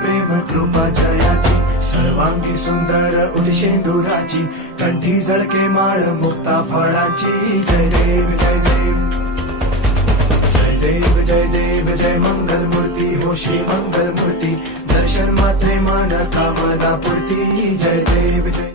प्रेम कृपा जयाची सर्वांगी सुंदर उदिशेंदुराची कंठी झळके माळ मुक्ता फळाची जय देव जय देव जय देव जय देव जय मंगल मूर्ती हो श्री मंगल मूर्ती दर्शन मात्रे मन कामना पूर्ती जय देव जय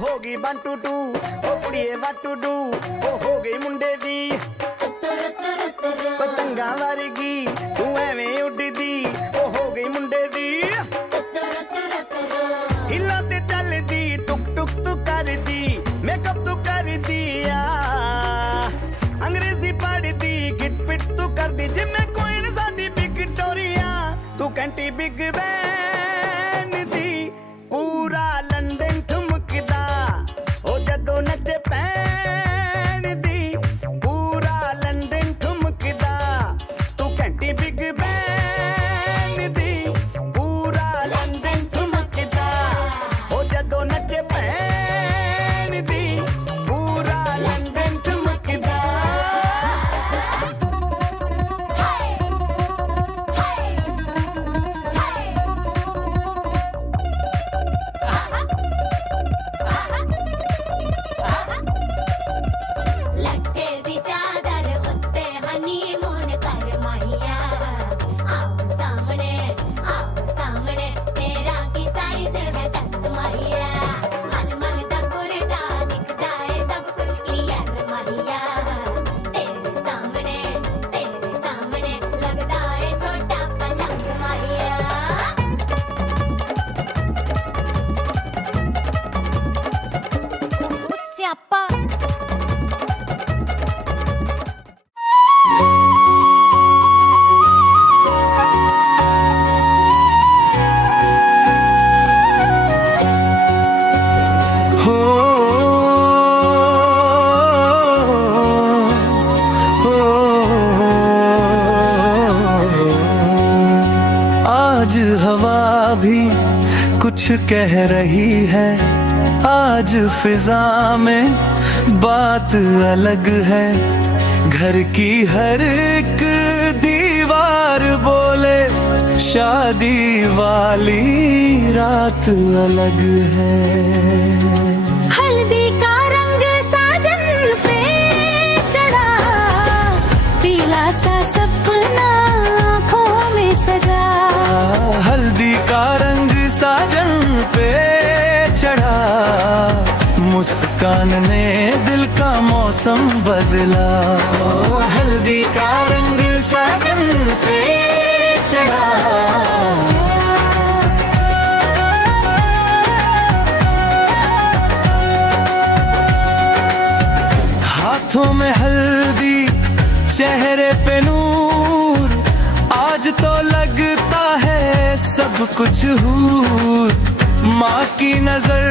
ਹੋਗੀ 1 2 2 ਉਹ ਕੁੜੀਏ what to do ਉਹ ਹੋ ਗਈ ਮੁੰਡੇ ਦੀ ਪਤੰਗਾ ਵਰਗੀ ਤੂੰ ਐਵੇਂ ਉੱਡਦੀ ਉਹ ਹੋ ਗਈ ਮੁੰਡੇ ਦੀ ਹਿੱਲਾ ਤੇ ਚੱਲਦੀ ਟੁਕ ਟੁਕ ਤੂੰ ਕਰਦੀ ਮੇਕਅਪ ਤੂੰ ਕਰਦੀ ਆ ਅੰਗਰੇਜ਼ੀ ਪੜ੍ਹਦੀ ਗਿਟ ਪਿਟ ਤੂੰ ਕਰਦੀ ਜਿਵੇਂ ਕੋਈ ਨਾ ਸਾਡੀ ਵਿਕਟੋਰੀਆ तू घंटी बिग बैन दी पूरा लंदन ठुमकदा ओ जदों नचे पैन दी पूरा लंदन ठुमकदा तू घंटी बिग बैन दी पूरा लंदन ठुमकदा ओ जदों नचे पैन दी पूरा लंदन ठुमकदा लट्टे दी चादर उत्ते हनीमून कर माहिया आओ सामने तेरा की साइज है 10 माहिया मन दा कुर्ता दिखदा है सब कुछ क्लियर माहिया तेरे सामने लगदा है छोटा पलंग माहिया स्यापा हो आज हवा भी कुछ कह रही है आज फिजा में बात अलग है घर की हर एक दीवार बोले शादी वाली रात अलग है हल्दी का रंग साजन पे चढ़ा पीला सा सपना आँखों में सजा हल्दी का रंग साजन पे चढ़ा मुस्कान ने दिल का मौसम बदला ओ हल्दी का रंग साजन पे चढ़ा हाथों में हल्दी चेहरे पे नूर आज तो लगता है सब कुछ हूर माँ की नजर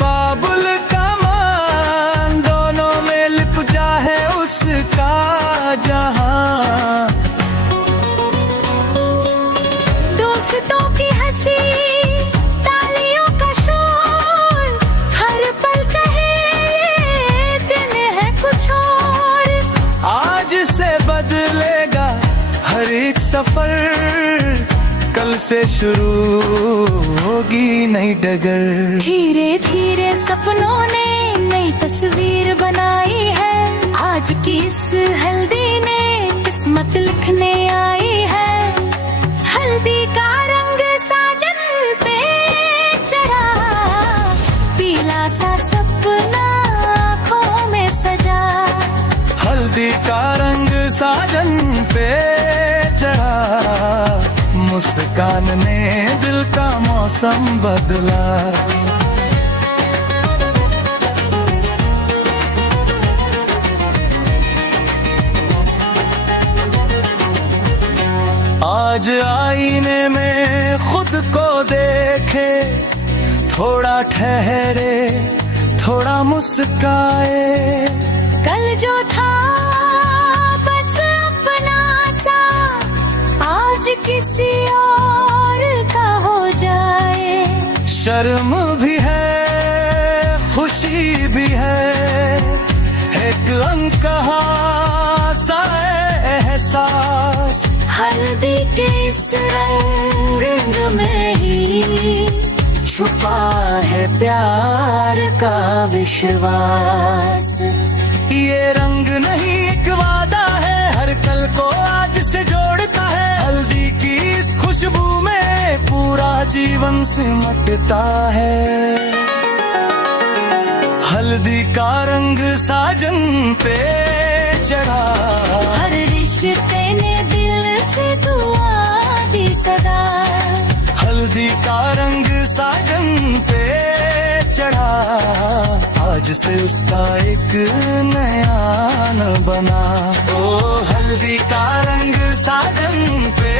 बाबुल का मान दोनों में लिप जा है उसका जहां दोस्तों की हंसी तालियों का शोर हर पल कहे ये दिन है कुछ और आज से बदलेगा हर एक सफर कल से शुरू होगी नई डगर धीरे धीरे सपनों ने नई तस्वीर बनाई है आज की इस हल्दी ने किस्मत लिखने आई है हल्दी का रंग साजन पे चढ़ा पीला सा सपना आँखों में सजा हल्दी का रंग साजन पे चढ़ा मुस्कान ने दिल का मौसम बदला आज आईने में खुद को देखे थोड़ा ठहरे थोड़ा मुस्काए कल जो था बस अपना सा आज किसी और का हो जाए शर्म भी है खुशी भी है एक अनकहा सा एहसास हल्दी के इस रंग में ही छुपा है प्यार का विश्वास ये रंग नहीं एक वादा है हर कल को आज से जोड़ता है हल्दी की इस खुशबू में पूरा जीवन सिमटता है हल्दी का रंग साजन पे चढ़ा हर रिश्ते ने दिल से दुआ दी सदा हल्दी का रंग साजन पे चढ़ा आज से उसका एक नया न बना ओ हल्दी का रंग साजन पे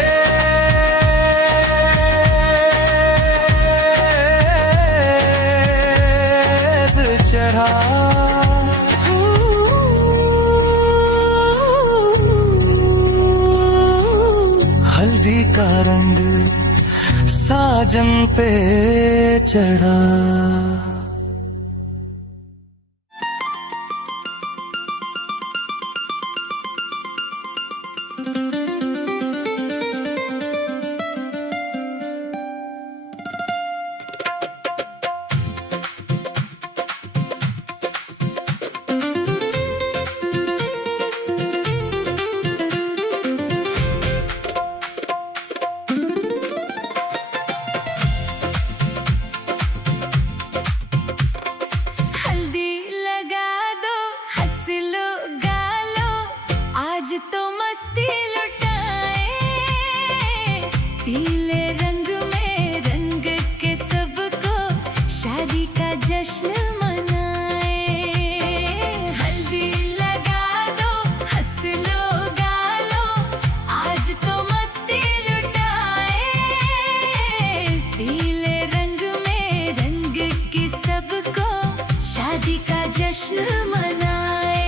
साजन पे चढ़ा। हल्दी लगा दो, हंस लो गा लो, आज तो मस्ती लुटाए। पीले रंग में रंग के सबको शादी का जश्न मनाए। हल्दी लगा दो, हंस लो गा लो, आज तो मस्ती लुटाए। पीले रंग में रंग के सबको शादी का जश्न मनाए।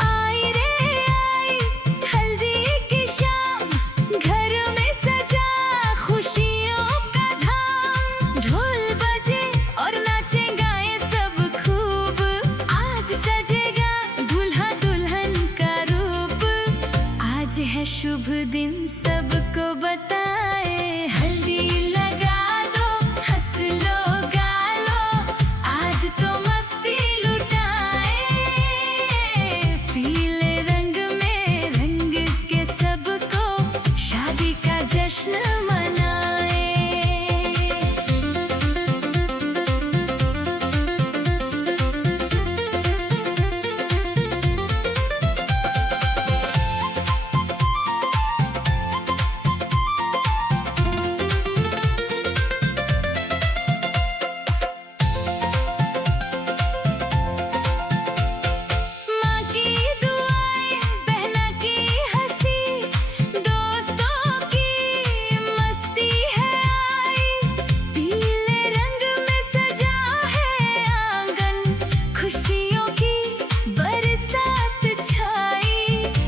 आई रे आई हल्दी की शाम, घर में सजा खुशियों का धाम। ढोल बजे और नाचे गाए सब खूब, आज सजेगा दूल्हा दुल्हन का रूप। आज है शुभ दिन सबको बताए। हल्दी लगा दो, हंस लो गा लो, आज तो मस्ती लुटाए। पीले रंग में रंग के सबको शादी का जश्न मनाए। माँ की दुआएं, बहना की हंसी, दोस्तों की मस्ती है आई। पीले रंग में सजा है आंगन, खुशियों की बरसात छाई।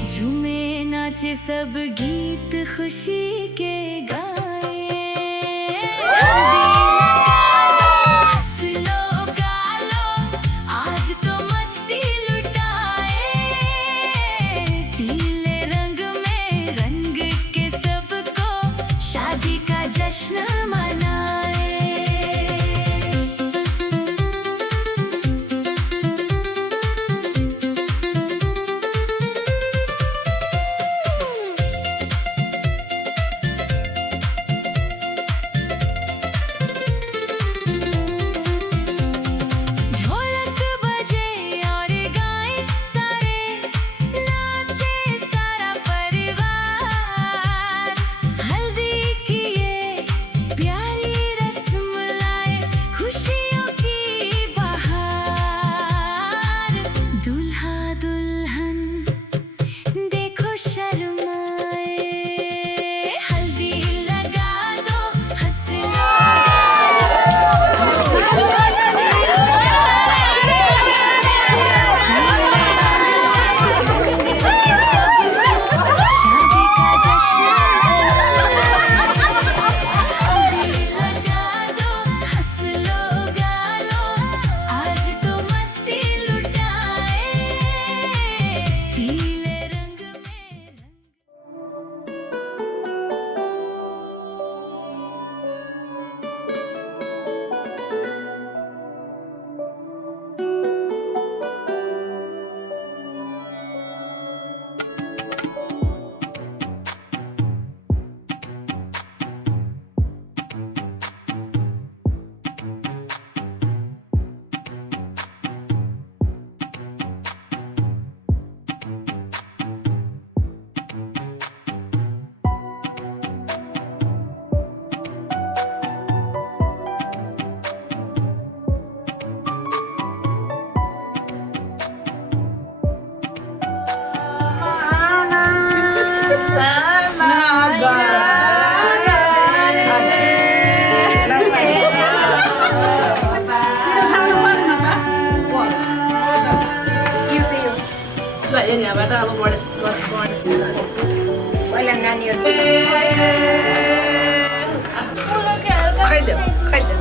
झूमे नाचे सब गीत खुशी के गाए। हल्दी लगा दो, हंस लो गा लो, आज तो मस्ती लुटाए। पीले रंग में रंग के सबको शादी का जश्न मनाए। नानीहरू खैले खैले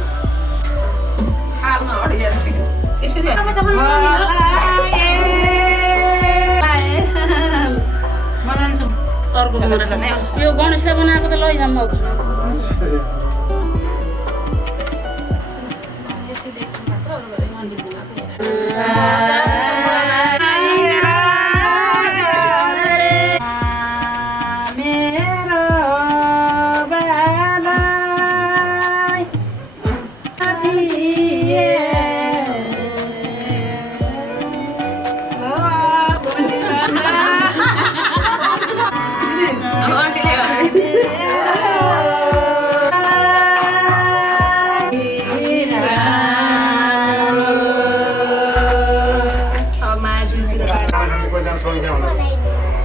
हाल्न अडिएर यसरी बनाउँछु अर्को यो गणेशले बनाएको त लैजाउँ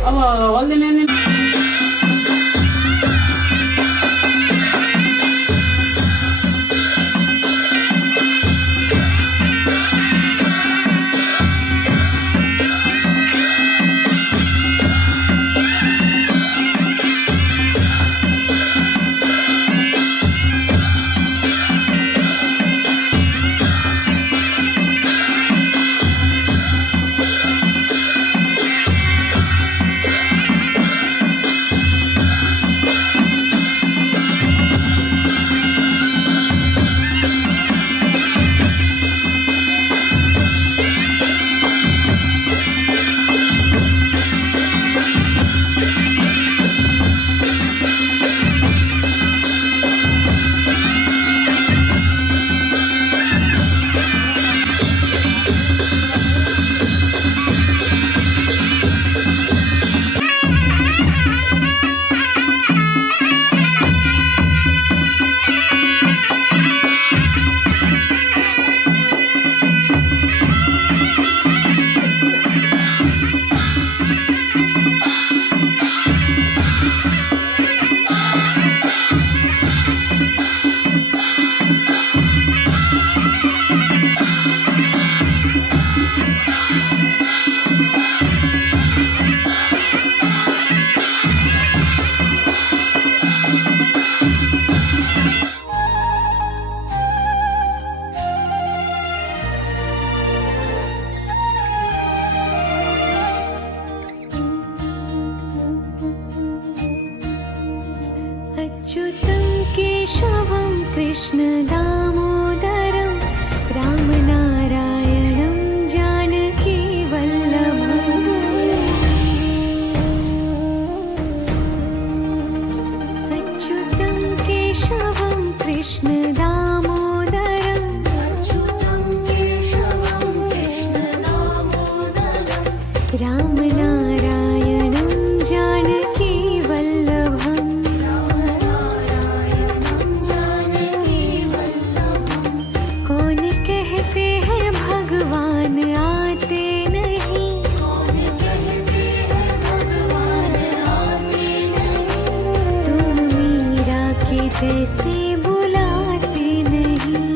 अब हल्दी मेहन्दी अच्युतं केशवं कृष्ण दामोदरं रामनारायणं जानकी वल्लभम् अच्युतं केशवं कृष्ण दामोदरं रामनारायणं जानकी वल्लभम् कौन कहते हैं भगवान आते नहीं तुम मीरा के जैसे बुलाते नहीं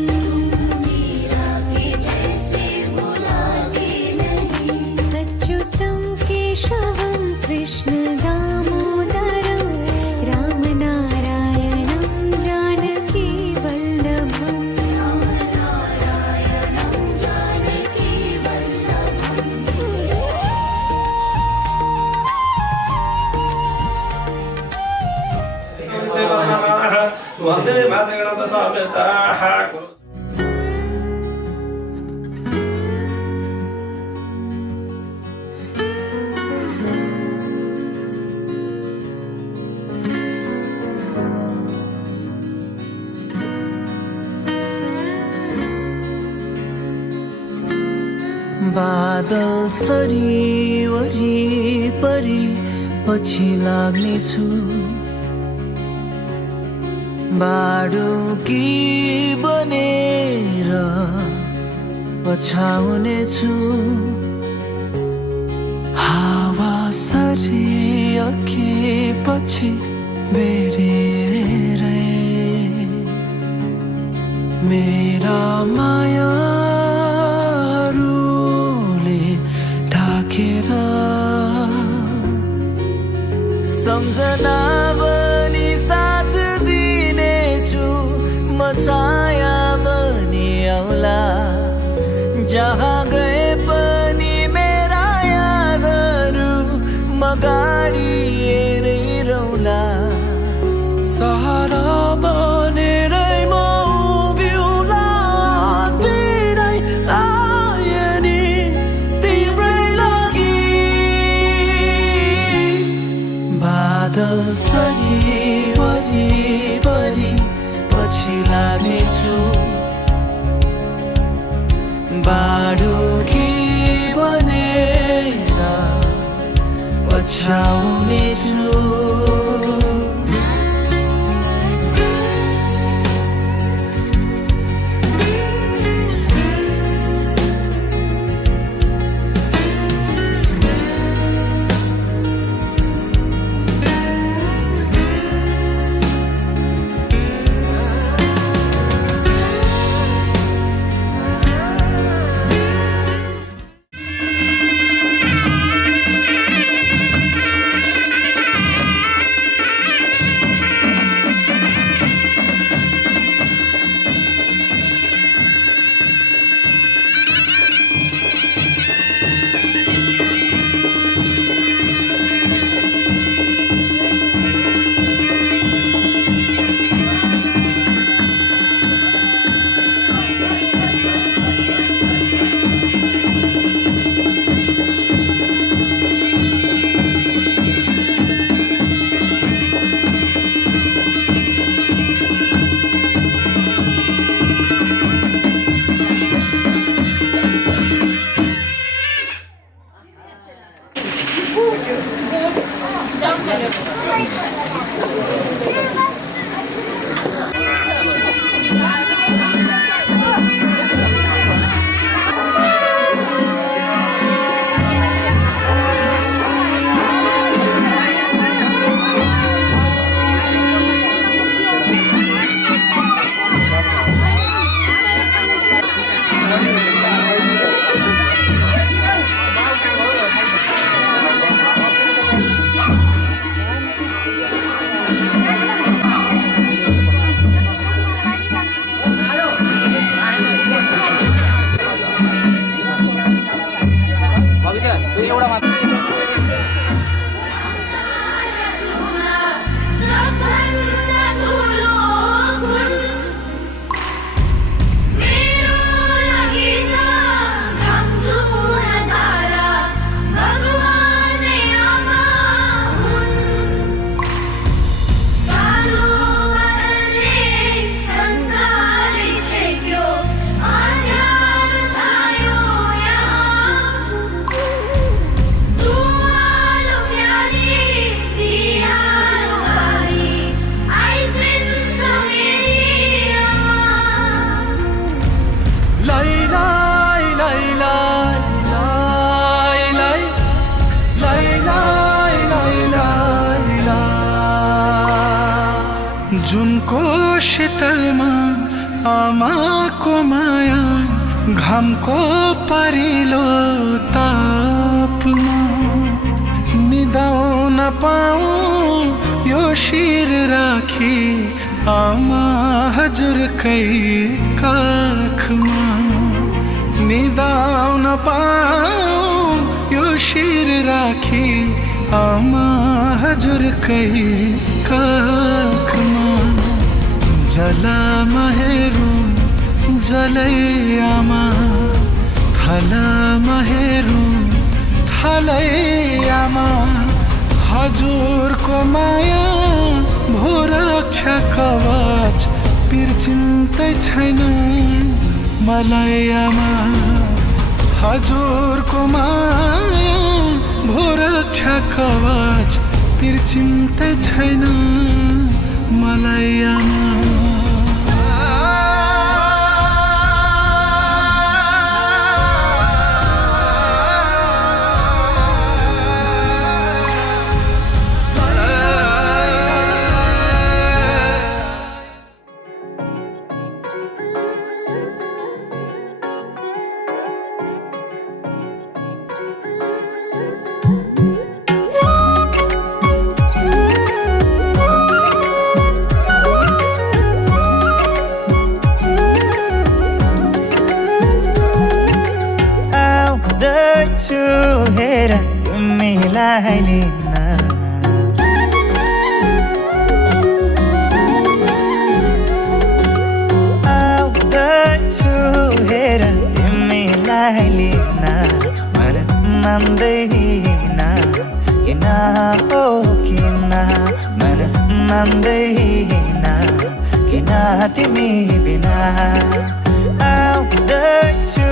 अच्युतं केशवं कृष्ण दामोदरं रामनारायणं जानकी वल्लभम् वन्दे मातरं समेताः बादल सरी वरिपरि पछि लाग्नेछु बाडुकी बनेर पछाउनेछु हावा सरी अघिपछि बेरेरै मेरा मायाहरूले ढाकेर सम्झना बनी साथ दिनेछु म छाया बनी आउला जहाँ गए पनि मेरा यादहरू म गाडी हेरै रौला सहारा बनेरै म उभिउला तिरै आए नि तिम्रै लागि बादल सरी वरिपरि पछि लाग्नेछु बाडुकी बनेर पछ्याउनेछु जुनको शीतलमा आमाको माया घामको परिलो तापमा निदाउन पाऊँ यो शिर राखी आमा हजुरकै काखमा निदाउन पाऊँ यो शिर राखी आमा हजुरकै काखमा जलामा हेरौँ जलै आमा थलामा हेरौँ थलै आमा हजुरको माया भो रक्षा कवच पिरचिन्तै छैन मलाई आमा हजुरको माया भो रक्षा कवच पिरचिन्तै छैन मलाई आमा मिलाइलिन्न आउँदैछु हेर तिमीलाई लिन मन मान्दैन किन हो किन मन मान्दैन किन तिमी बिना आउँदैछु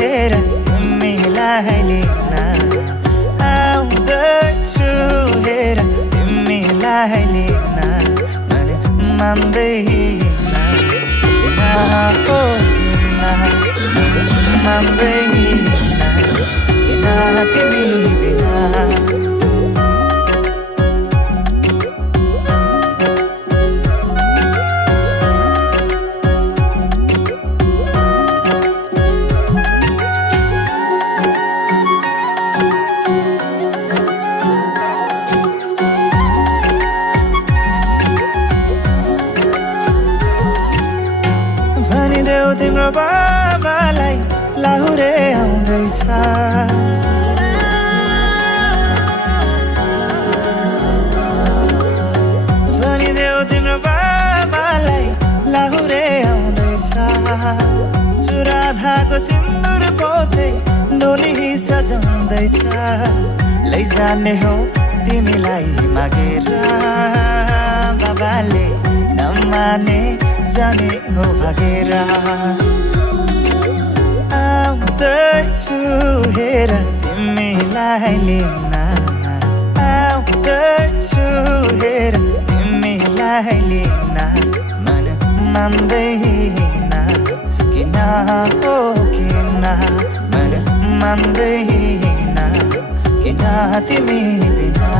हेर तिमीलाई लिन आउँदैछु हेर तिमीलाई लिन मन मान्दैन किन हो किन मन मान्दैन किन तिमी बिना भनिदेऊ तिम्रो बाबालाई लाहुरे आउँदैछ भनिदेऊ तिम्रो बाबालाई लाहुरे आउँदैछ चुरा धाको सिन्दुर पोते डोली सजाउँदैछ लैजाने हो तिमीलाई मागेर बाबाले नमाने जाने हो भागेर आउँदैछु हेर तिमीलाई लिन आउँदैछु हेर तिमीलाई लिन मन मान्दैन किन हो किन मन मान्दैन किन तिमी बिना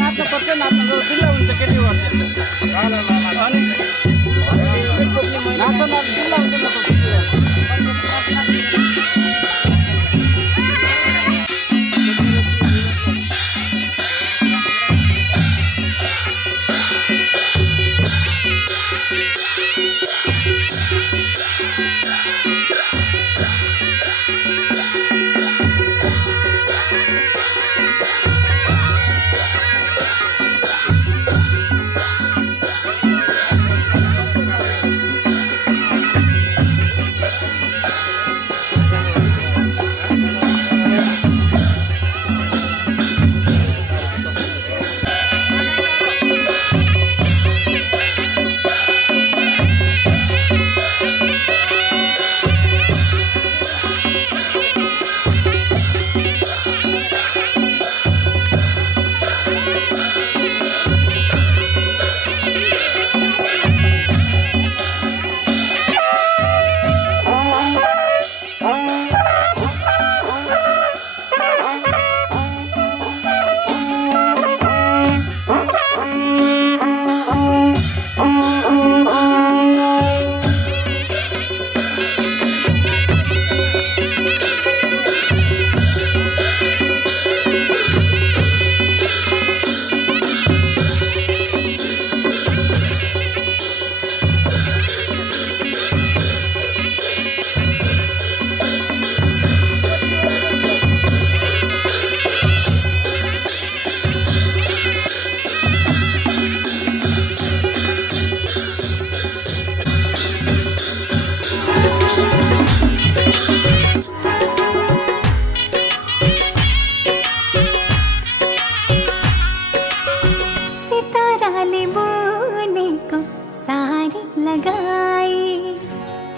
नाच्नु पर्छ नाच्नु बिल्ला हुन्छ केटी गर्छ अनि नाच्नु बिल्ला हुन्छ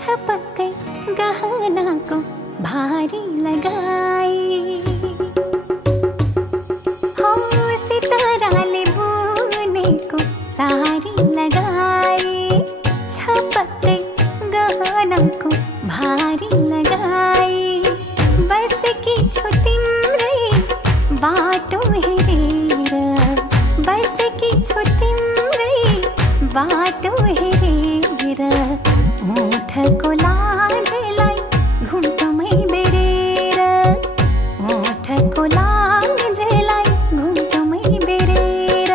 छपक्कै गहनाको भारी लगाई हो सिताराले बुनेको सारी लगाई छपक्कै गहनाको भारी लगाई बसेकी छु तिम्रै बाटो हेरेर बसेकी छु तिम्रै बाटो हेरेर ओठको लाजलाई घुम्टमै बेरेर ओठको लाजलाई घुम्टमै बेरेर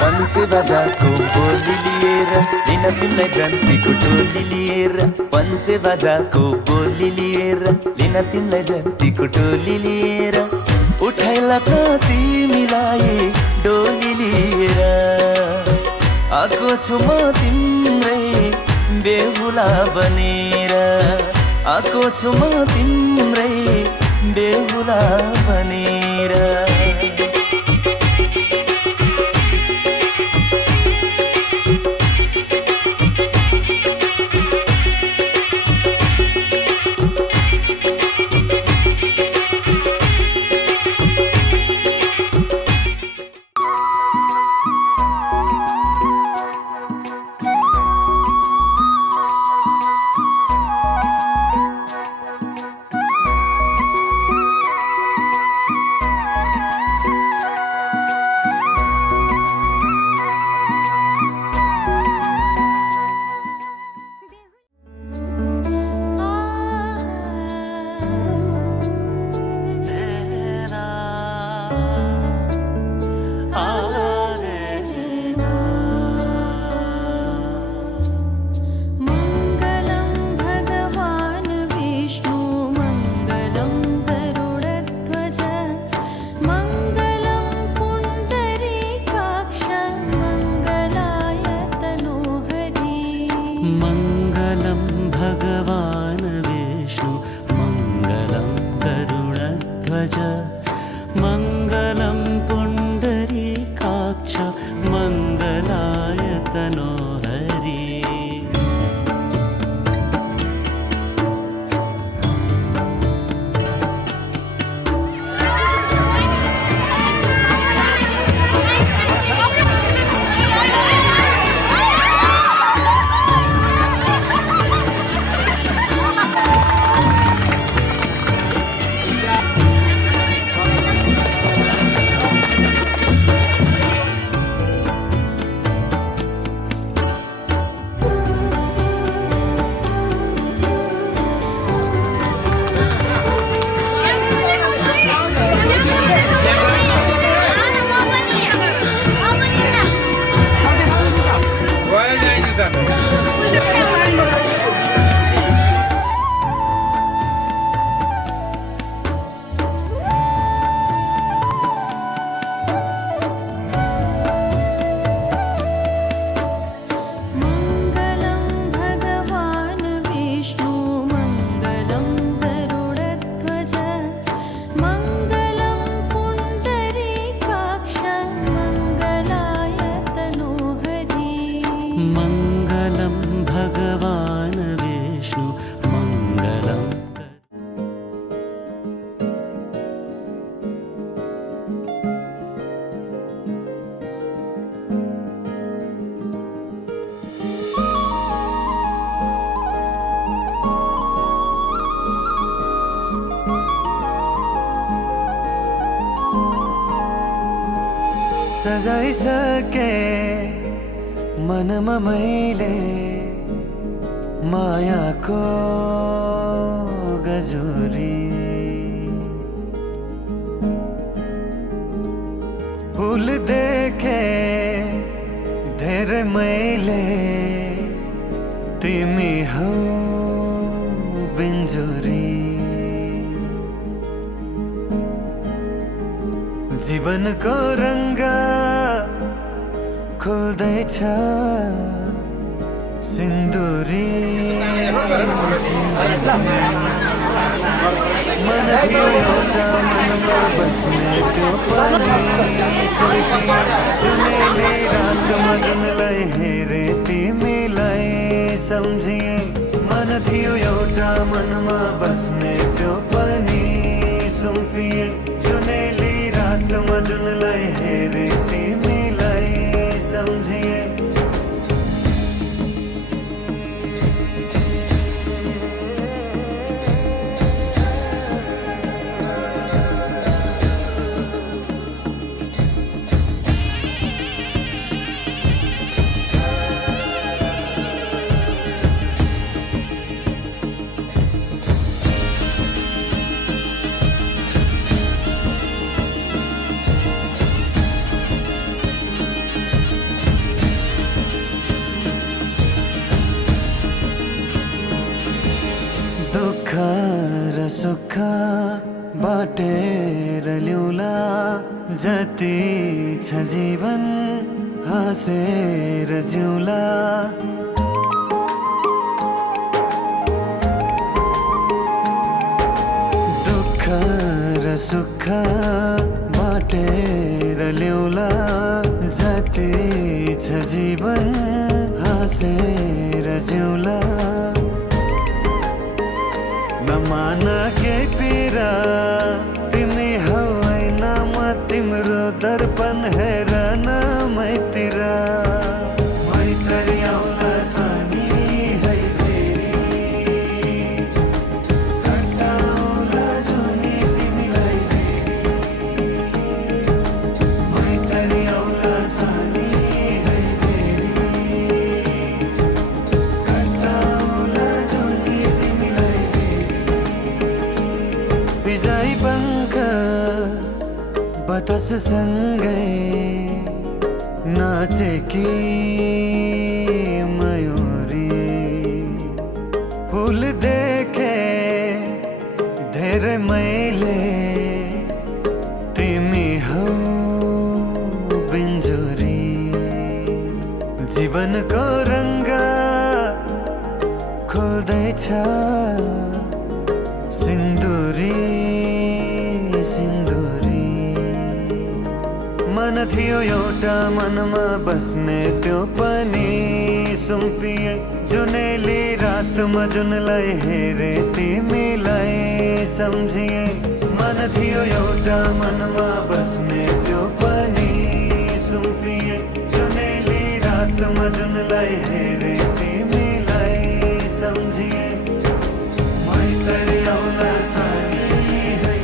पञ्चे बजाको बोली लिएर लिन तिमीलाई जन्तीको टोली लिएर पञ्चे बजाको बोली लिएर लिन तिमीलाई जन्तीको टोली लिएर उठाइला तिमीलाई डोली लिएर आएको छु म तिम्रै बेहुला बनेर आएको छु म तिम्रै बेहुला बनेर सजाइसके मनमा मैले मायाको गजोरी फूल देखे धेरै मैले तिमी हौ बिन्जोरी जीवनको रङ्ग खोल्दैछ सिन्दुरी मन थियो एउटा मनमा बस्ने त्यो पनि जुनैले रातमा जुनलाई हेरे तिमीलाई सम्झिए मन थियो एउटा मनमा बस्ने त्यो पनि सुम्पिए जुनैले रातमा जुनलाई हेरे तिमीलाई सम्झिए दुःख र सुख बाटेर ल्याउला जति छ जीवन हाँसेर जिउला दुःख र सुख बाटेर ल्याउला जति छ जीवन हाँसेर जिउला नमान के पीरा तिमी हौ होइन म तिम्रो दर्पण हेरन मैतिरा मैतरी आउला सानी है फेरि कटाउला जुनी तिमीलाई मैतरी आउला सानी है फेरि कटाउला जुनी तिमीलाई बिजाई पंख बतास सँगै नाचेकी मयूरी फूल देखे धेरै मैले तिमी हौ बिन्जोरी जीवनको रङ्ग खोल्दैछ सिन्दुरी सिन्दुरी मन थियो एउटा मनमा बस्ने त्यो पनि सुम्पिए जुनैले रातमा जुनलाई हेरे तिमीलाई सम्झिए मन थियो एउटा मनमा बस्ने त्यो पनि सुम्पिए जुनैले रातमा जुनलाई हेरे तिमीलाई सम्झिए मैतरी आउला सानी है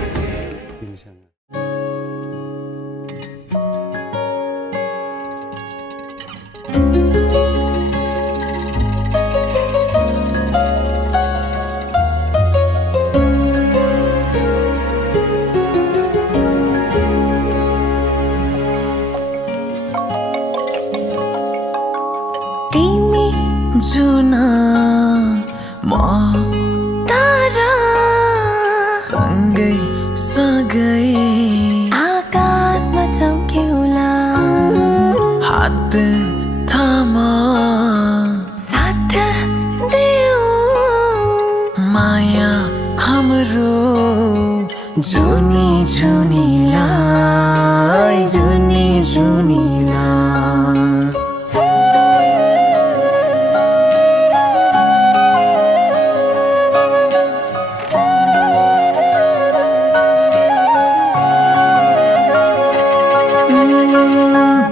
तिमी जुना म तारा सँगै सँगै आकाशमा चम्क्यौला हात थामा साथ देऊ माया हाम्रो जुनी जुनीलाई जुनी जुनीलाई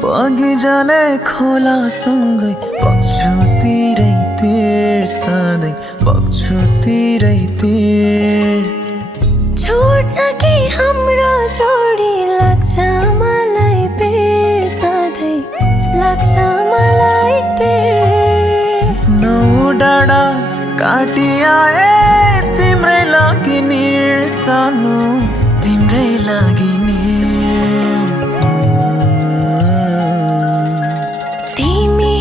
बगिजाने खोला सँगै बग्छुतिरै तिर सधैँ बग्छुतिरै तिर छुट्छ कि हाम्रो जोडी लाग्छ मलाई बिर्स लाग्छ मलाई पिर नौ डाँडा काटिआए तिम्रै लागि सानो तिम्रै लागि तिमी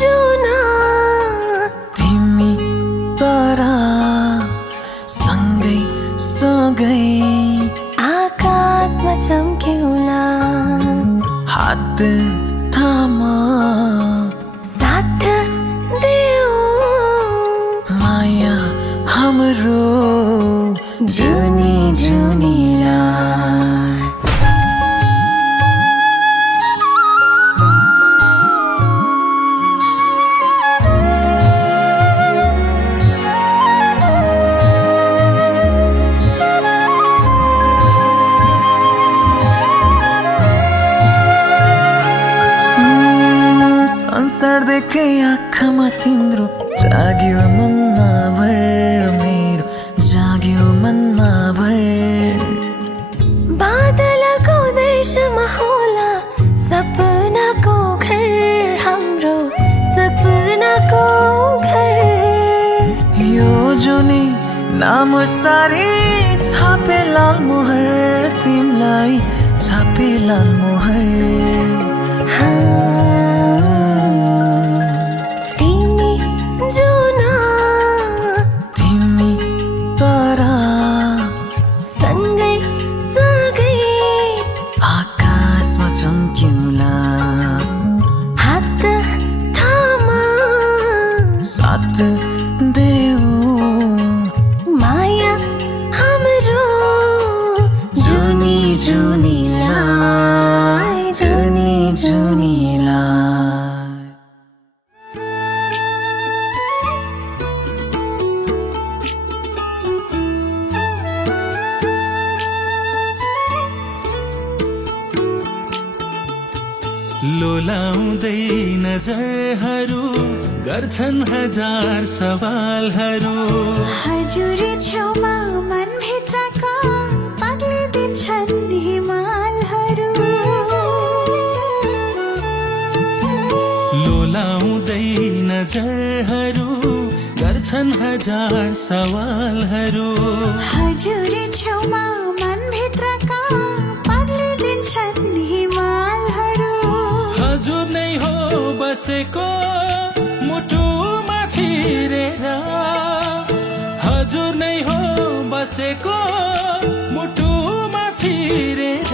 जुन तिमी तारा सँगै सँगै आकाशमा चम्क्यौला हात थामा साथ देऊ माया हाम्रो जुनी जुनीलाई संसार देखे आँखामा तिम्रो जाग्यो मनमा भर मेरो जाग्यो मनमा भर बादलको देशमा होला सपनाको घर हाम्रो सपनाको घर यो जुनी नाम सारी छापे लाल मोहर तिमलाई छापे लाल मोहर तिमी जुन तिमी तारा सँगै सँगै आकाशमा चम्क्यौला हात थामा साथ देऊ माया हाम्रो जुनी जुनीलाई जुनी जुनीलाई लोलाउँदै नजरहरू गर्छन् हजार सवालहरू हजुर छेउमा मनभित्रका पग्लिदिन्छन् हिमालहरू लोलाउँदै नजरहरू गर्छन् हजार सवालहरू हजुर छेउमा मनभित्रका पग्लिदिन्छन् हिमालहरू हजुर नै हो बसेको मुटुमा छिरेर हजुर नै हो बसेको मुटुमा छिरेर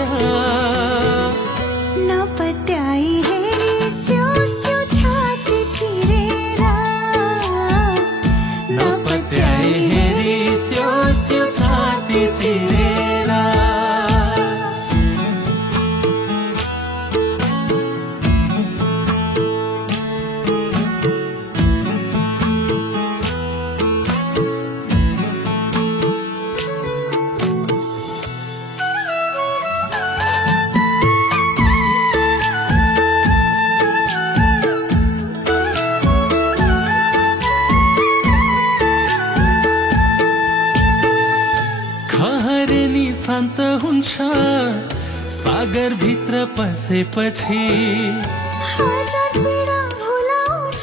नपत्याई हेरी स्यो स्यो छाती चिरेर नपत्याई हेरी स्यो स्यो छाती चिरेर खहरेनी शान्त हुन्छ सागर भित्र पसेपछि हजार पीडा भुलाउँछ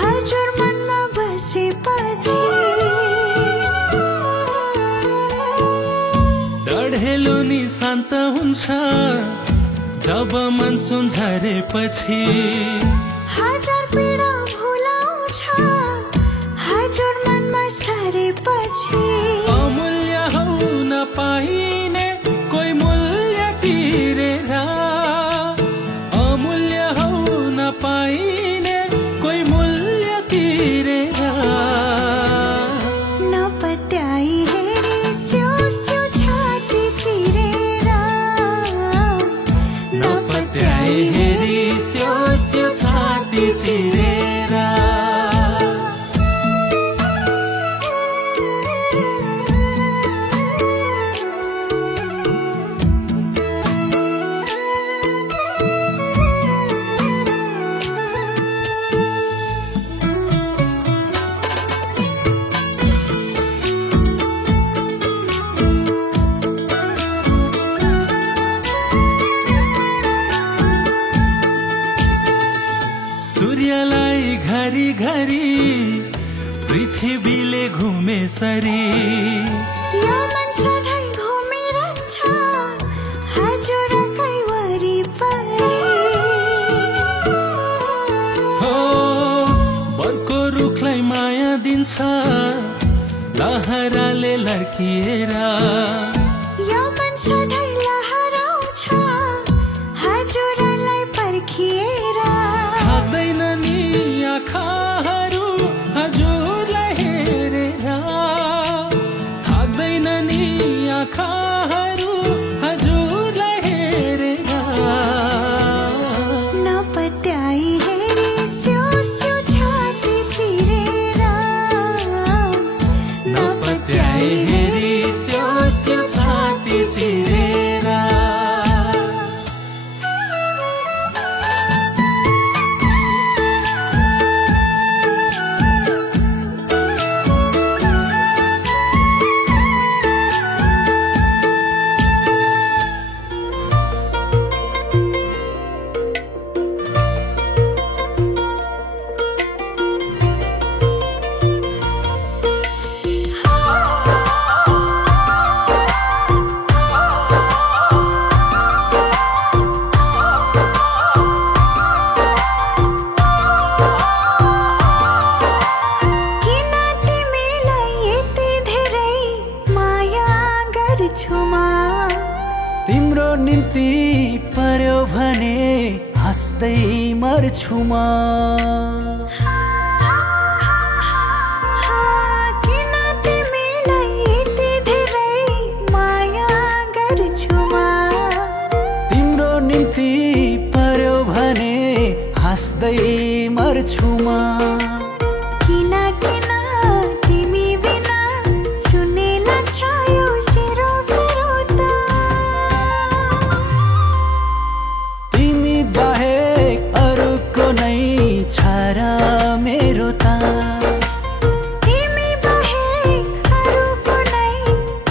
हजुर मनमा बसेपछि डढेलो नि शान्त हुन्छ जब मनसुन झरेपछि हजार पीडा भुलाउँछ हजुर मनमा सरेपछि अमूल्य हौ नपाइने कोही मूल्य तिरेर अमूल्य हौ नपाइने कोही मूल्य तिरेर नपत्याई हेरी स्यो स्यो छाती चिरेर नपत्याई हेरी स्यो स्यो यसरी यो मन सधैँ घुमिरहन्छ हजुरकै वरिपरि हो बरको रुखलाई माया दिन्छ लहराले लड्किएर यो मन सधैँ लहराउँछ हजुरलाई पर्खिएर थाक्दैन नि आँखाहरू हजुरलाई हेरेर थाक्दैन नि आँखाहरू हजुरलाई हेरेर नपत्याई हेरी स्यो स्यो छाती चिरेर नपत्याई हेरी स्यो स्यो छाती चिरेर किन तिमीलाई यति धेरै माया गर्छु म तिम्रो निम्ति पर्यो भने हाँस्दै मर्छु म किन तिमीलाई यति धेरै माया गर्छु म तिम्रो निम्ति पर्यो भने हाँस्दै मर्छु म किन किन तिमी बिना सुन्ने लाग्छ यो सेरो फेरो त तिमी बाहेक अरूको नै छ र मेरो त तिमी बाहेक अरूको नै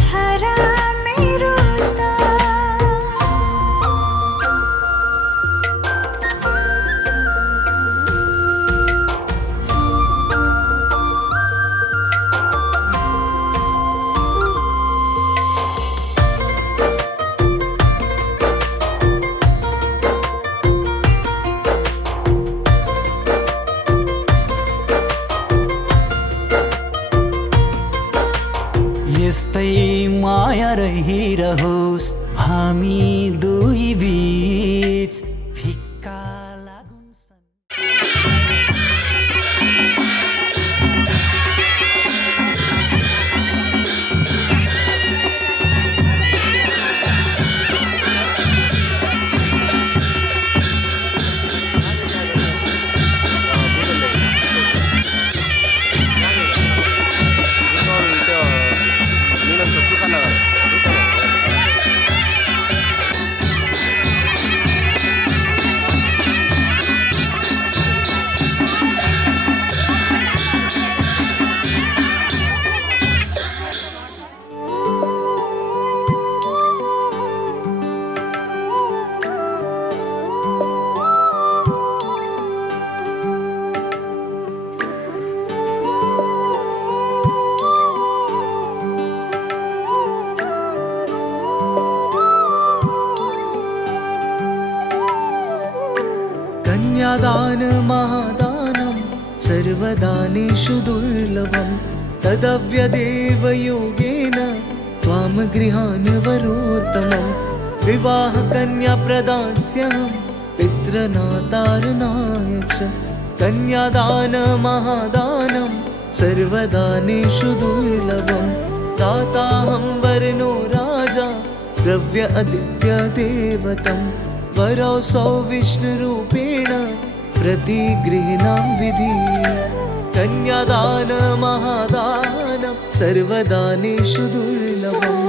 छ र मेरो त यस्तै माया रहिरहोस् हामी दुई बीच फिक्का लागुन् कन्यादान महादानं सर्वदानेषु दुर्लभं तदव्यदेव योगेन त्वां गृहान् वरोत्तमं विवाहकन्या प्रदास्यहं पितृनातारणाय च कन्यादान महादानं सर्वदानेषु दुर्लभं दाताहं वर्णो राजा द्रव्य आदित्य देवतं वरौसौ विष्णुरूपेण प्रतिगृह्णां विधि कन्यादान महादानं सर्वदानेषु दुर्लभम्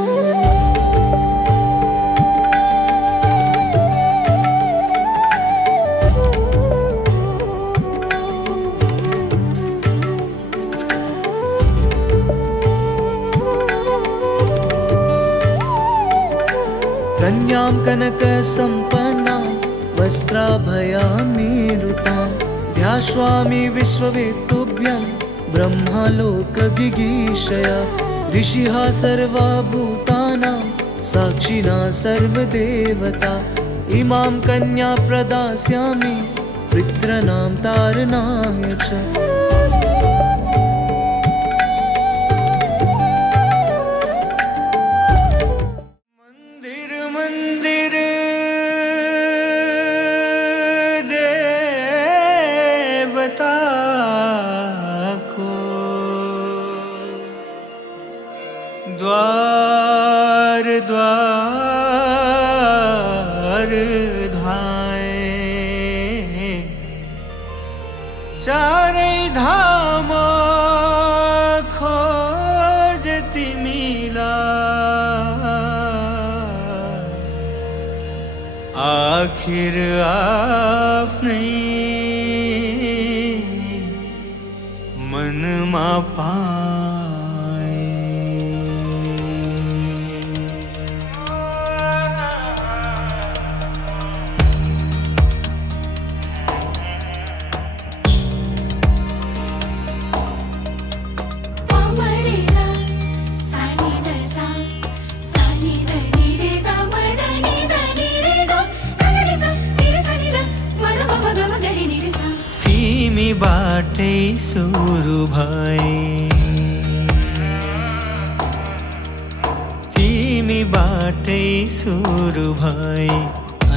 कन्यां कनकसम्पन्नां वस्त्राभयां मेरुतां ध्यास्वामि विश्ववेत्तुभ्यं ब्रह्मालोकगिगीषया ऋषिः सर्वा भूतानां साक्षिणा सर्वदेवता इमां कन्या प्रदास्यामि पितॄणां तारणाय च। मंदिर मंदिर देवता को द्वार द्वार धाए चारै धाम खोजति मिला आखिर आफ्नै मनमा पाए। पामरेगा सानी दसा सानी दनी रे गा मदनी दनी रे गा गगरे सा तिरे सानी दा मद मद मगरे नि रे सा। तिमी बाटै सुरु भए तिमी बाटै सुरु भए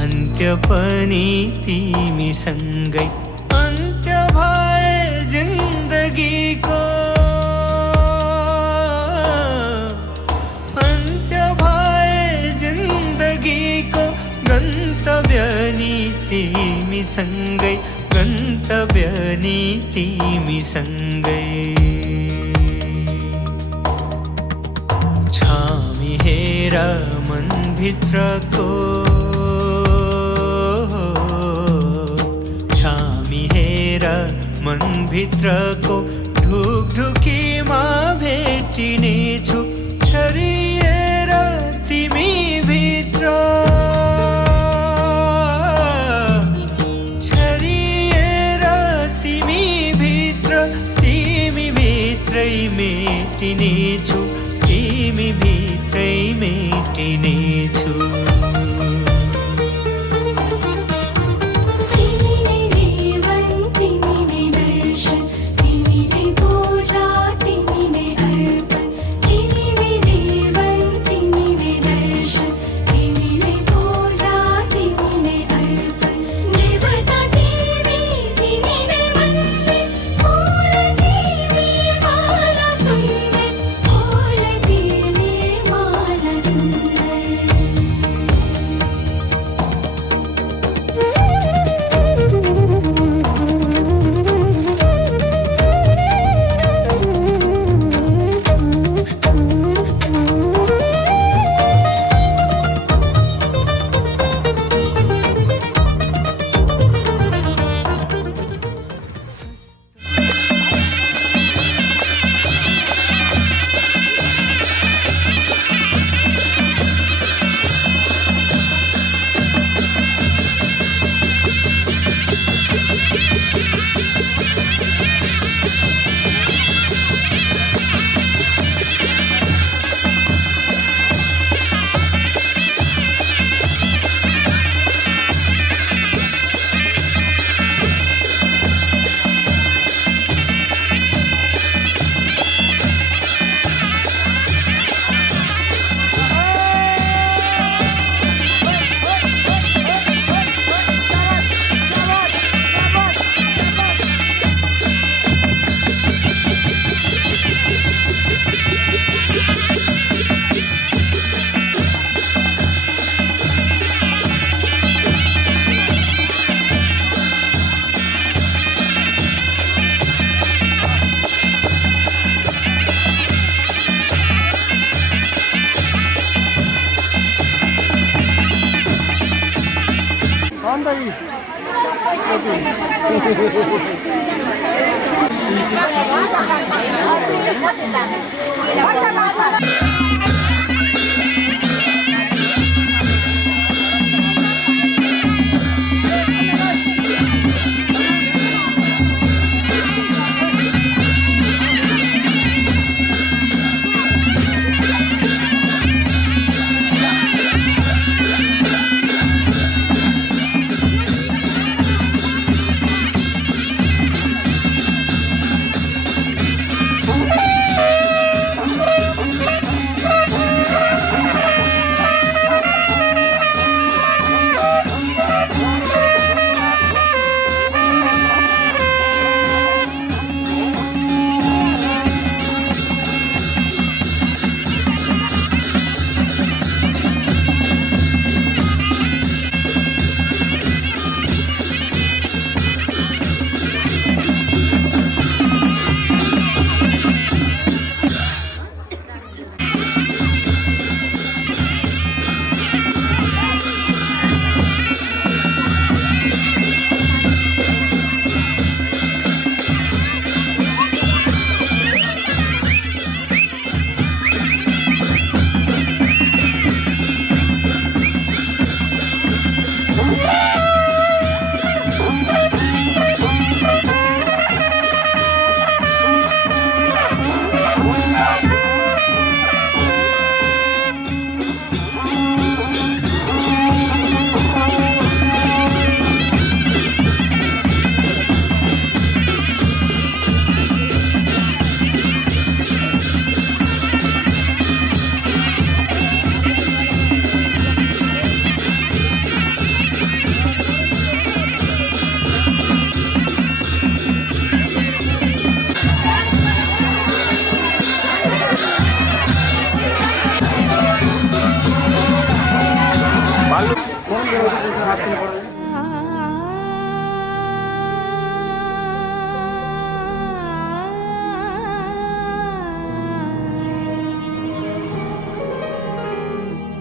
अन्त्य पनि तिमी सँगै अन्त्य भए जिन्दगीको अन्त्य भए जिन्दगीको गन्तव्य नि तिमी सँगै गन्तव्य नि तिमी सँगै छामी हेर मनभित्रको छामी हेर मनभित्रको ढुकढुकीमा भेटिनेछु छरिएर तिमी भित्र छरिएर तिमी भित्र तिमी भित्रै मेटिनेछु तिमी भित्रै मेटिनेछु। तिमी नै जीवन तिमी नै दर्शन तिमी नै पूजा तिमी नै अर्पण तिमी नै जीवन तिमी नै दर्शन तिमी नै पूजा तिमी नै अर्पण देवता तिमी तिमी नै मन्दिर फूल तिमी माला सुन्दर फूल तिमी माला सुन्दर।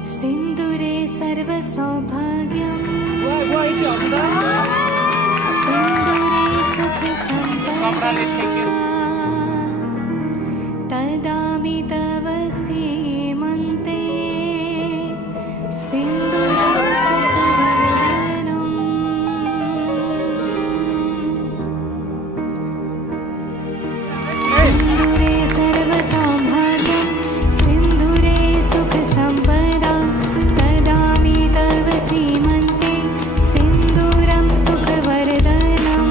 सिन्दूरे सर्वसौभाग्यम् सिन्दूरे सुखसम्पदा ददामि तव सीमन्ते सिन्दूरं सुखवर्धनम् सिन्दूरे सर्वसौभाग्यं सिन्दूरे सुखसम्पदा ददामि तव सीमन्ते सिन्दूरं सुखवर्धनम्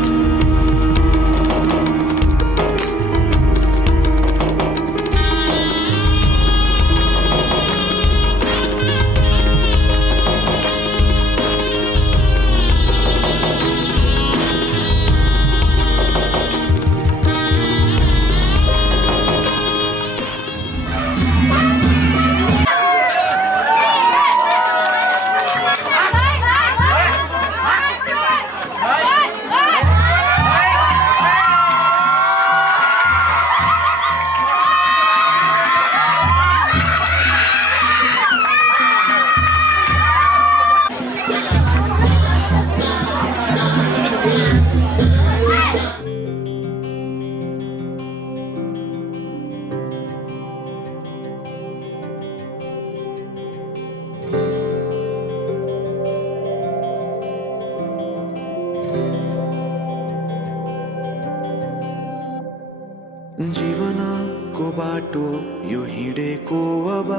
जीवनको बाटो यो हिँडेको अब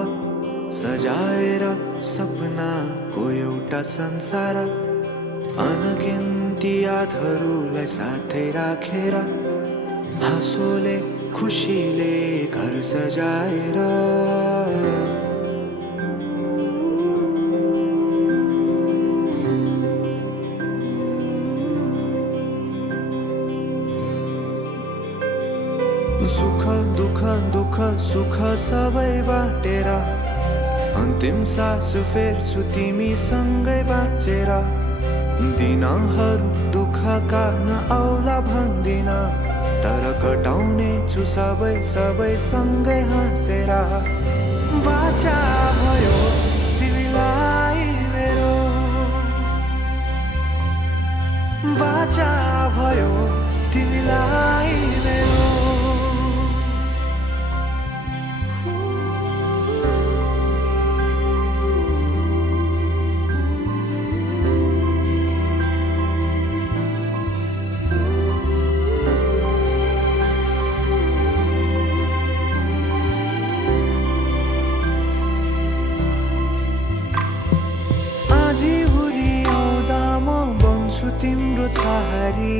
सजाएर सपनाको एउटा संसार अनगिन्ती यादहरूलाई साथै राखेर हाँसोले खुसीले घर सजाएर सुख दुःख दुःख सुख सबै बाटेर अन्तिम सास फेर्छु तिमीसँगै बाँचेर दिनहरू दुःखका नआउला भन्दिन तर कटाउने छु सबै सबै सँगै हाँसेर बाचा भयो तिमीलाई मेरो बाचा भयो तिमीलाई मेरो तिम्रो छहारी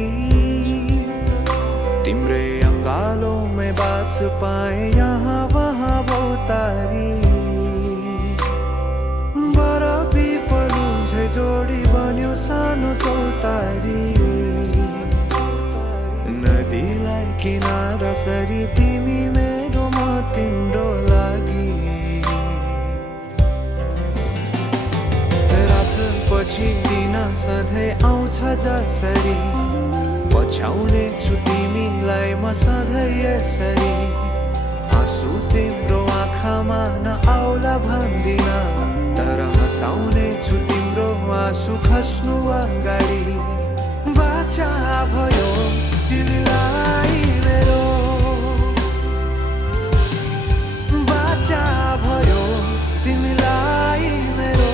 तिम्रै अङ्गालोमै बास पाए यहाँ वहाँ बहुतारी बर पिपलु झै जोडी बन्यो सानो चौतारी नदीलाई किनारा सरी तिमी मेरो म तिम्रो लागि पछि दिन सधैँ आउँछ जसरी पछ्याउने छु तिमीलाई म सधैँ यसरी आँसु तिम्रो आँखामा नआउला भन्दिन तर हँसाउने छु तिम्रो आँसु खस्नु अगाडि बाचा भयो तिमीलाई मेरो बाचा भयो तिमीलाई मेरो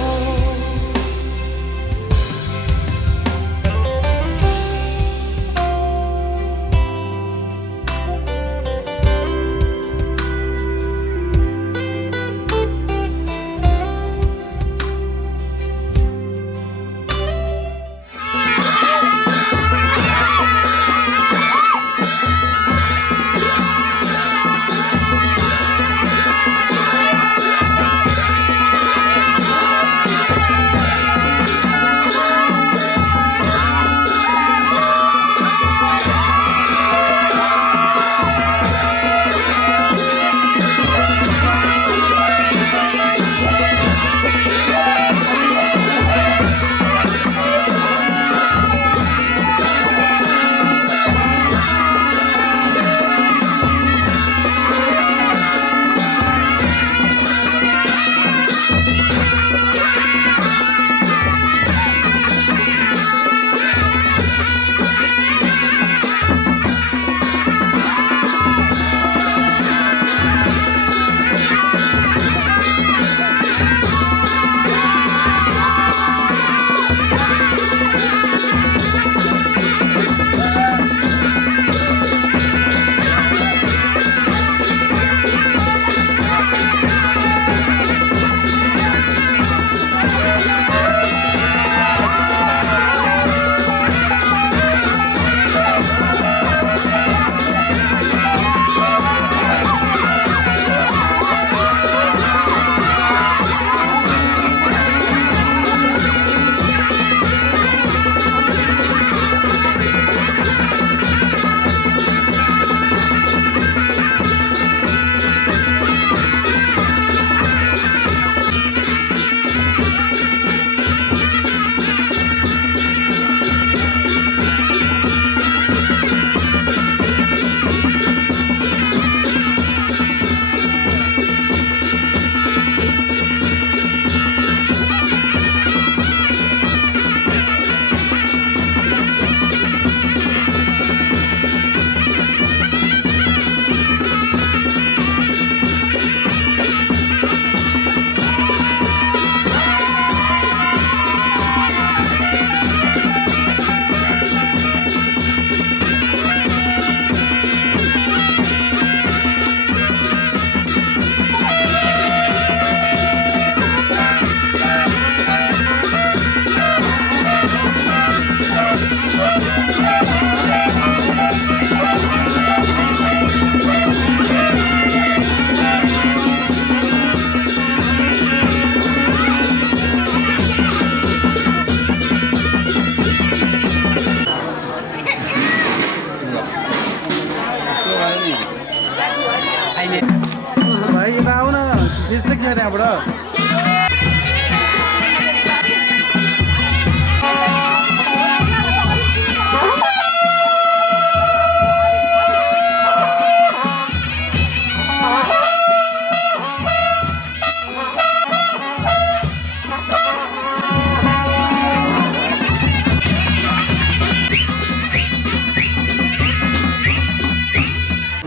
खिच्न कि त्यहाँबाट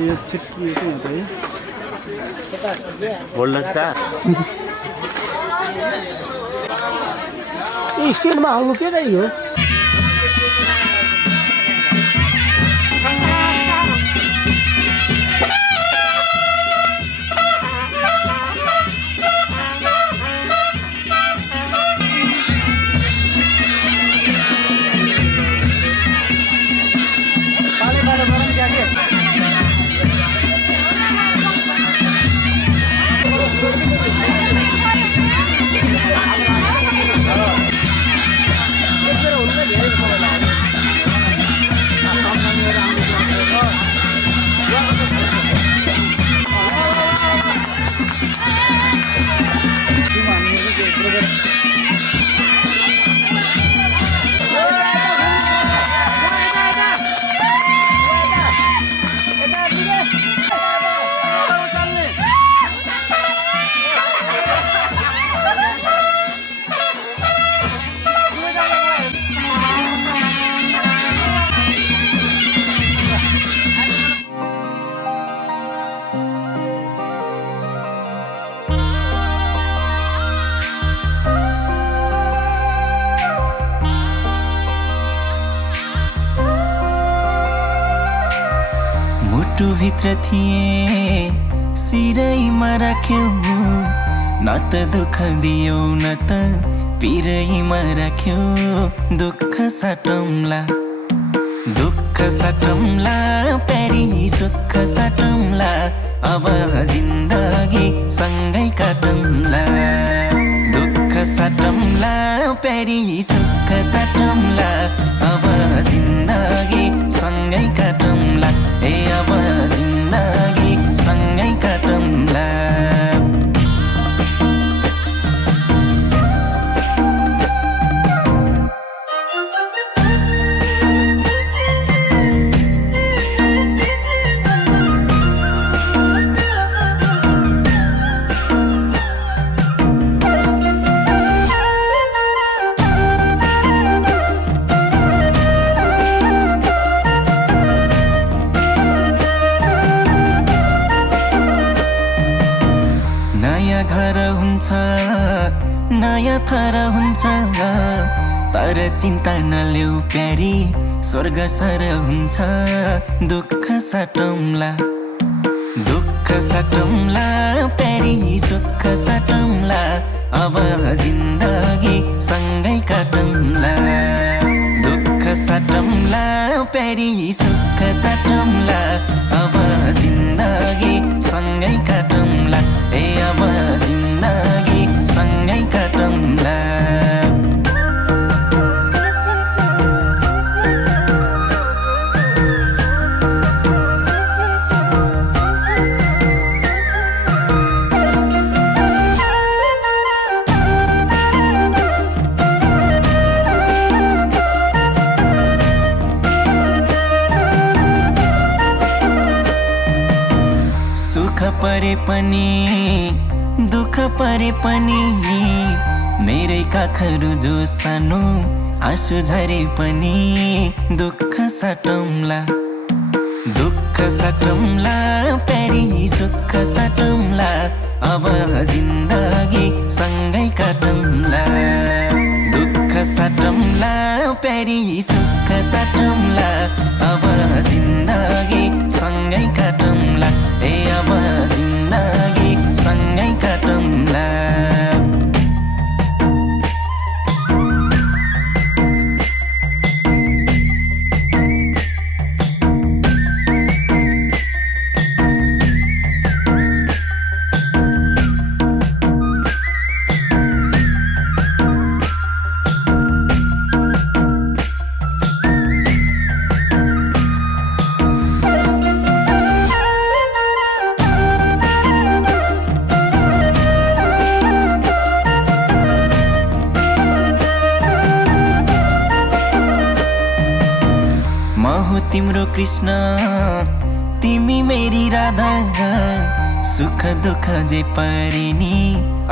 यो छिटकिएको हुँदै स्टेटमा हाल्नु के नै हो भित्र थिए सिरैमा राख्यौ न त दुःख दियौ न त पिरैमा राख्यौ दुःख साटौँला प्यारी सुख साटौँला अब जिन्दगी सँगै काटौँला दुःख साटौँला प्यारी सुख साटौँला अब जिन्दगी सँगै काटौँला ए अब जिन्दगी सँगै काटौँला नयाँ थर हुन्छ तर चिन्ता नलेऊ प्यारी स्वर्ग सर हुन्छ दुःख साटौँला प्यारी सुख साटौँला अब जिन्दगी सँगै काटौँला दुःख साटौँला प्यारी सुख साटौँला अब जिन्दगी सँगै काटौँला ए अब जिन्दगी सँगै काटौँला परे पनि दुःख परे पनि मेरै काखहरू जो सानो आँसु झरे पनि दुःख साटौँला प्यारी सुख साटौँला अब जिन्दगी सँगै काटौँला दुःख साटौँला प्यारी सुख साटौँला अब जिन्दगी सँगै काटौँला ए अब जिन्दगी सँगै काटौँला तिम्रो कृष्ण तिमी मेरी राधा सुख दुःख जे परिनी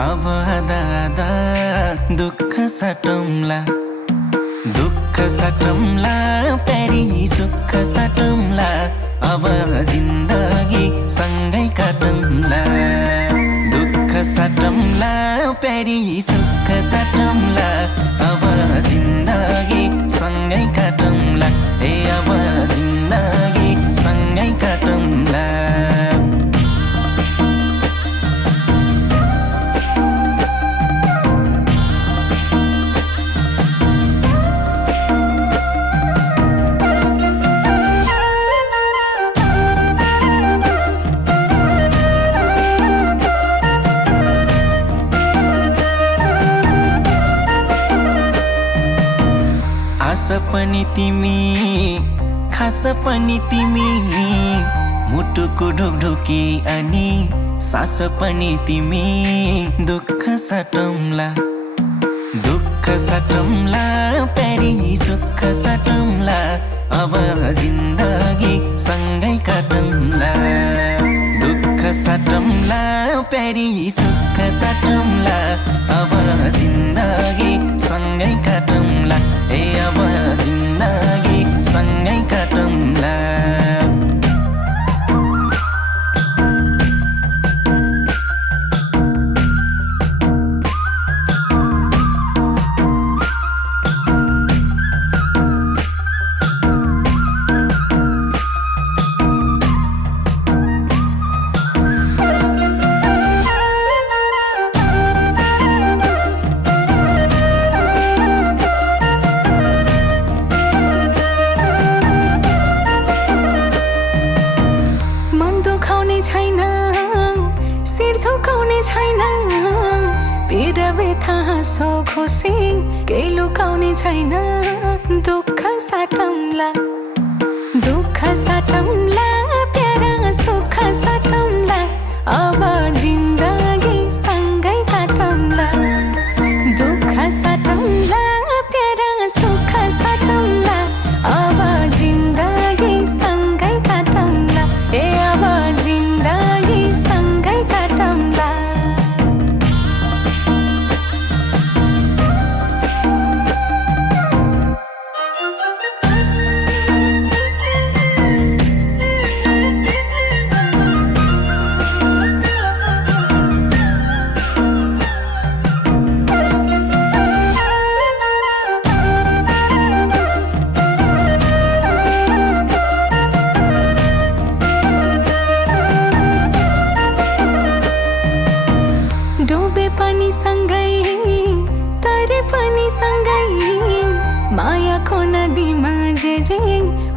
अब आधा आधा दुःख साटौँला दुःख साटौँला प्यारी सुख साटौँला अब जिन्दगी सँगै काटौँला दुःख साटौँला प्यारी सुख साटौँला अब जिन्दगी सँगै काटौँला ए अब जिन्दगी सँगै काटौँला आस पनि तिमी खास पनि तिमी मुटुको ढोकढोकी अनि सास पनि तिमी दुःख साटौँला दुःख साटौँला प्यारी सुख साटौँला अब जिन्दगी सँगै काटौँला दुःख साटौँला प्यारी सुख साटौँला अब जिन्दगी सँगै काटौँला ए अब जिन्दगी सँगै काटौँला खुसी केही लुकाउने छैन दुःख साटौँला प्यारा सुख साटौँला अब जिन्दगी सँगै काटौँला दुःख साटौँला प्यारा सुख साटौँला अब जिन्दगी सँगै काटौँला ए अब जिन्दगी सँगै काटौँला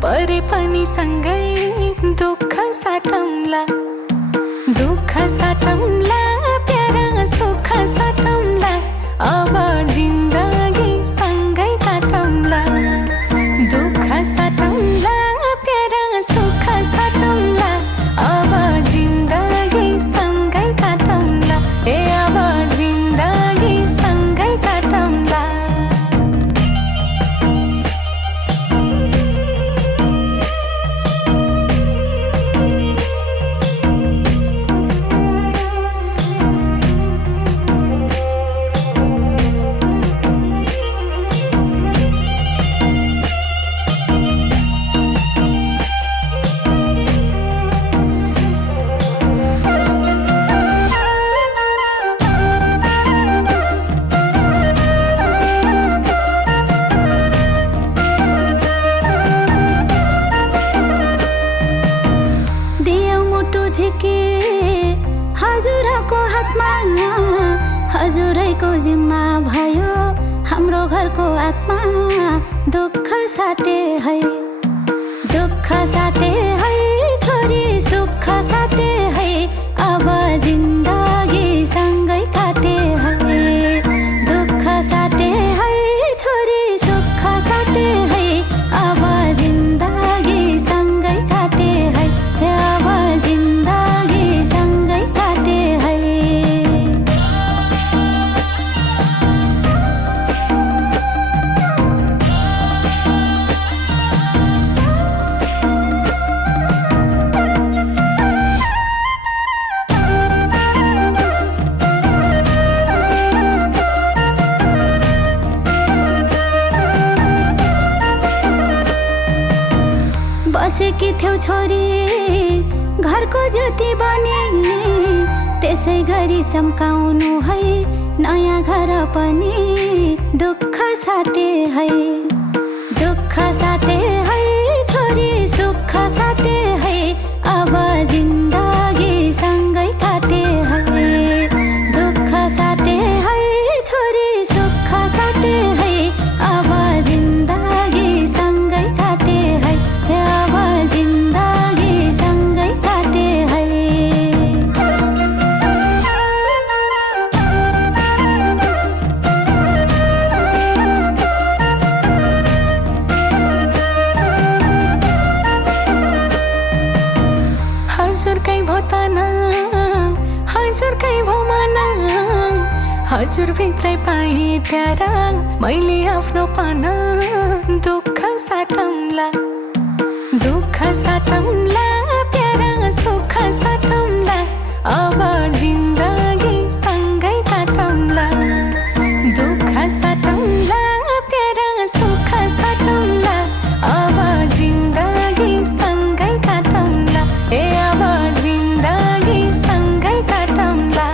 परे पनि सँगै दुःख साटौँला प्यारा सुख साटौँला अब जिन्दगी सँगै काटौँला दुःख साटौँला प्यारा सुख साटौँला अब जिन्दगी सँगै काटौँला ए अब जिन्दगी सँगै काटौँला हजुरैको जिम्मा भयो हाम्रो घरको आत्मा दुःख साटे है छोरी सुख साटे है अब जिन्दगी सँगै काटे है दुःख साटे है छोरी सुख साटे है अब जिन्दगी सँगै काटे है अब जिन्दगी सँगै काटे है थियौ छोरी घरको ज्योति बने त्यसै गरी चम्काउनु है नयाँ घर पनि दुःख साटे है दुःख साटे है छोरी सुख साटे है अब जिन्दगी सँगै काटे है दुःख साटे है छोरी सुख साटे है अब जिन्दगी सँगै काटे है अब जिन्दगी सँगै काटे है हजुरकै भो तना हजुरकै भो मना हजुर भित्रै पाएँ प्यारा मैले आफ्नो पाना दुःख साटौँला प्यारा सुख साटौँला अब जिन्दगी सँगै काटौँला दुःख साटौँला प्यारा सुख साटौँला अब जिन्दगी सँगै काटौँला ए अब जिन्दगी सँगै काटौँला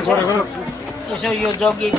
यसो यो जगी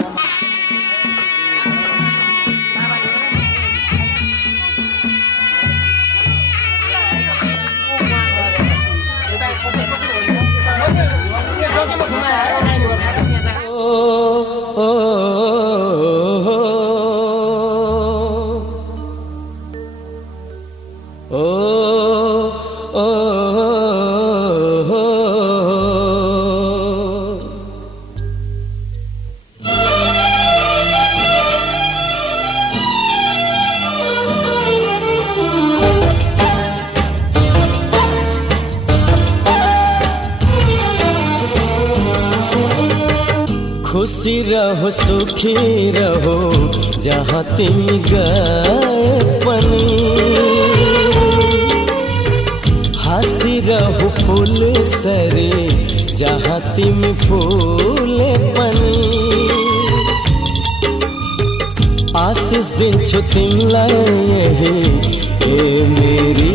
खुशी रहो सुखी रहो जहाँ तुम गए पनी हंसी रहो फूल सरे जहाँ तुम फूले पनी आशीष दिन छु तिमलाई ए मेरी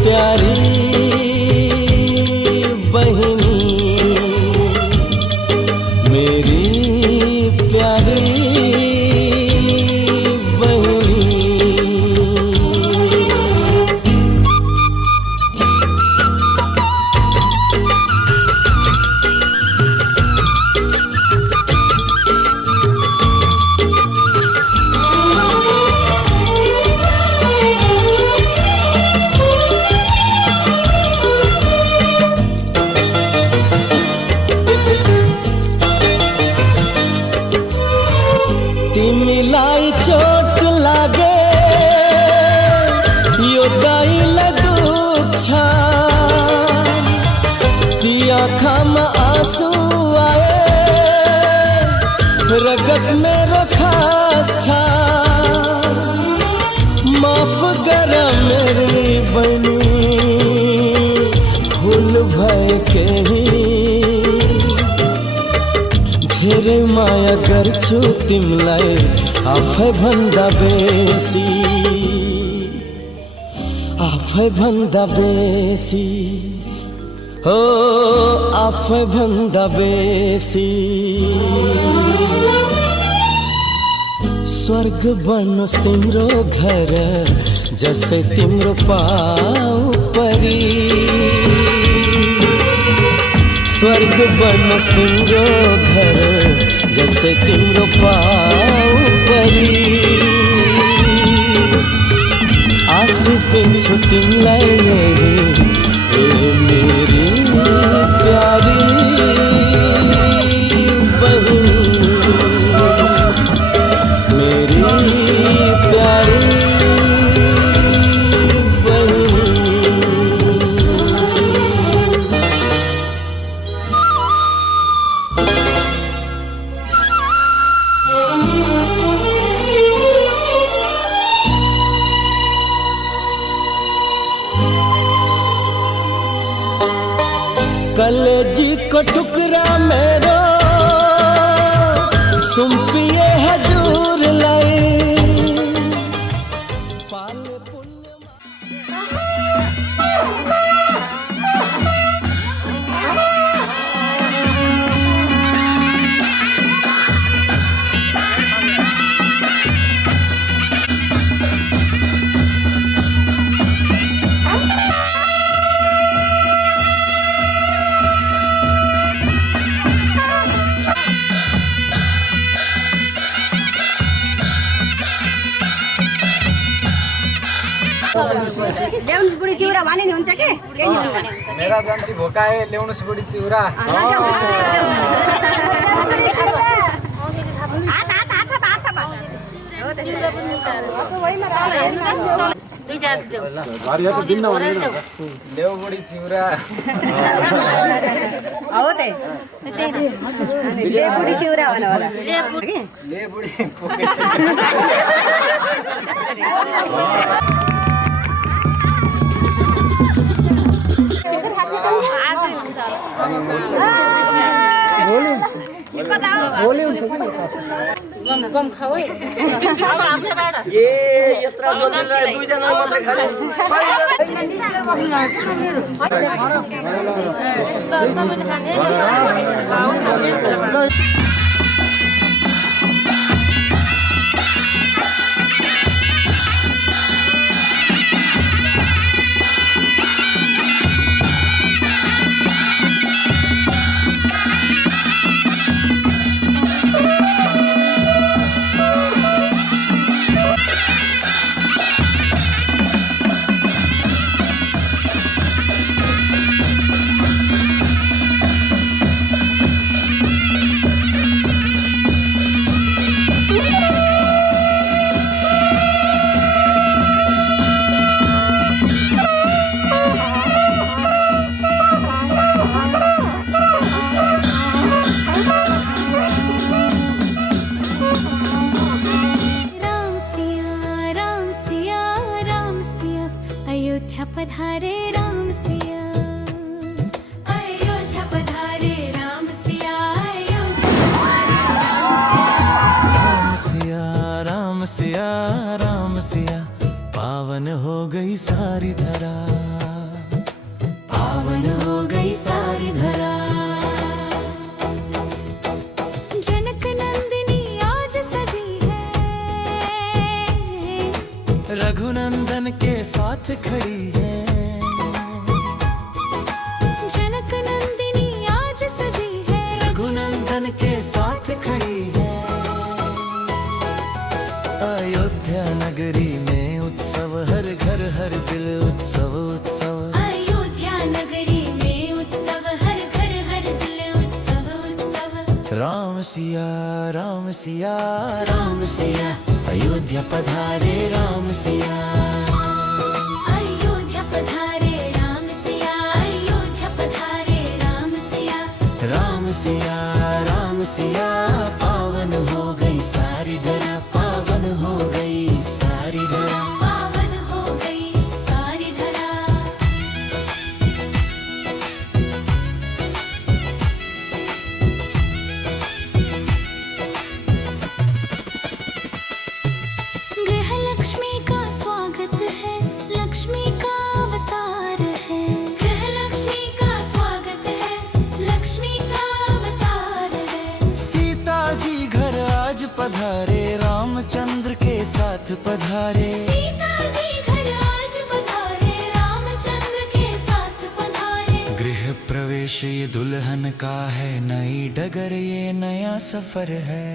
प्यारी बहिनी मेरी प्यारी बहिनी तिमीलाई चोट लागे यो दाइले दुख छ ती आँखामा आँसु आए रगत मेरो खास छ माफ गर मेरी बहिनी भुल भए केही धेरै माया गर्छु तिमलाई आफै भन्दा बेसी हो आफै भन्दा बेसी स्वर्ग बनोस् तिम्रो घर जसै तिम्रो पाउ परी स्वर्ग बनोस् तिम्रो घर जैसे तिम्रो पाउ परी आशीष दिन्छु तिमीलाई ए मेरी प्यारी बहिनी मेरी प्यारी कलेजी को टुकड़ा मेरो सुम्पिए हजूर लाई पाले पुण्य ल्याउनुस् बुढी चिउरा भने नि हुन्छ के केही नि हुन्छ मेरा जन्ती भोकाए ल्याउनुस् बुढी चिउरा ल्याउ बुढी चिउरा हो त बुढी चिउरा भन होला ले बुढी गम कम खाऊ है ए यत्रा बोल्दै दुई जना मात्रै खाने अयोध्या पधारे राम सिया, अयोध्या पधारे राम सिया, अयोध्या पधारे राम सिया राम सिया, पावन हो गई सारी धरा, पावन हो गई सारी धरा। जनक नंदिनी आज सजी है, रघुनंदन के साथ खड़ी है, जनक नंदिनी आज सजी है, रघुनंदन के साथ खड़ी है। अयोध्या नगरी में उत्सव, हर घर हर दिल उत्सव उत्सव। अयोध्या नगरी में उत्सव, हर घर हर दिल उत्सव उत्सव। राम सिया राम सिया राम सिया, अयोध्या पधारे राम सिया, अयोध्या पधारे राम सिया, अयोध्या पधारे राम सिया। राम सिया राम सिया, पावन हो गई सारी धरा, पावन हो गई सारी धरा, पावन हो गई सारी धरा। गृह लक्ष्मी का स्वागत है, लक्ष्मी का अवतार है, गृह लक्ष्मी का स्वागत है, लक्ष्मी का अवतार है। सीता जी घर आज पधारे, रामचंद्र के साथ पधारे, सीता जी घर आज पधारे, रामचंद्र के साथ पधारे। गृह प्रवेश ये दुल्हन का है, नई डगर ये नया सफर है।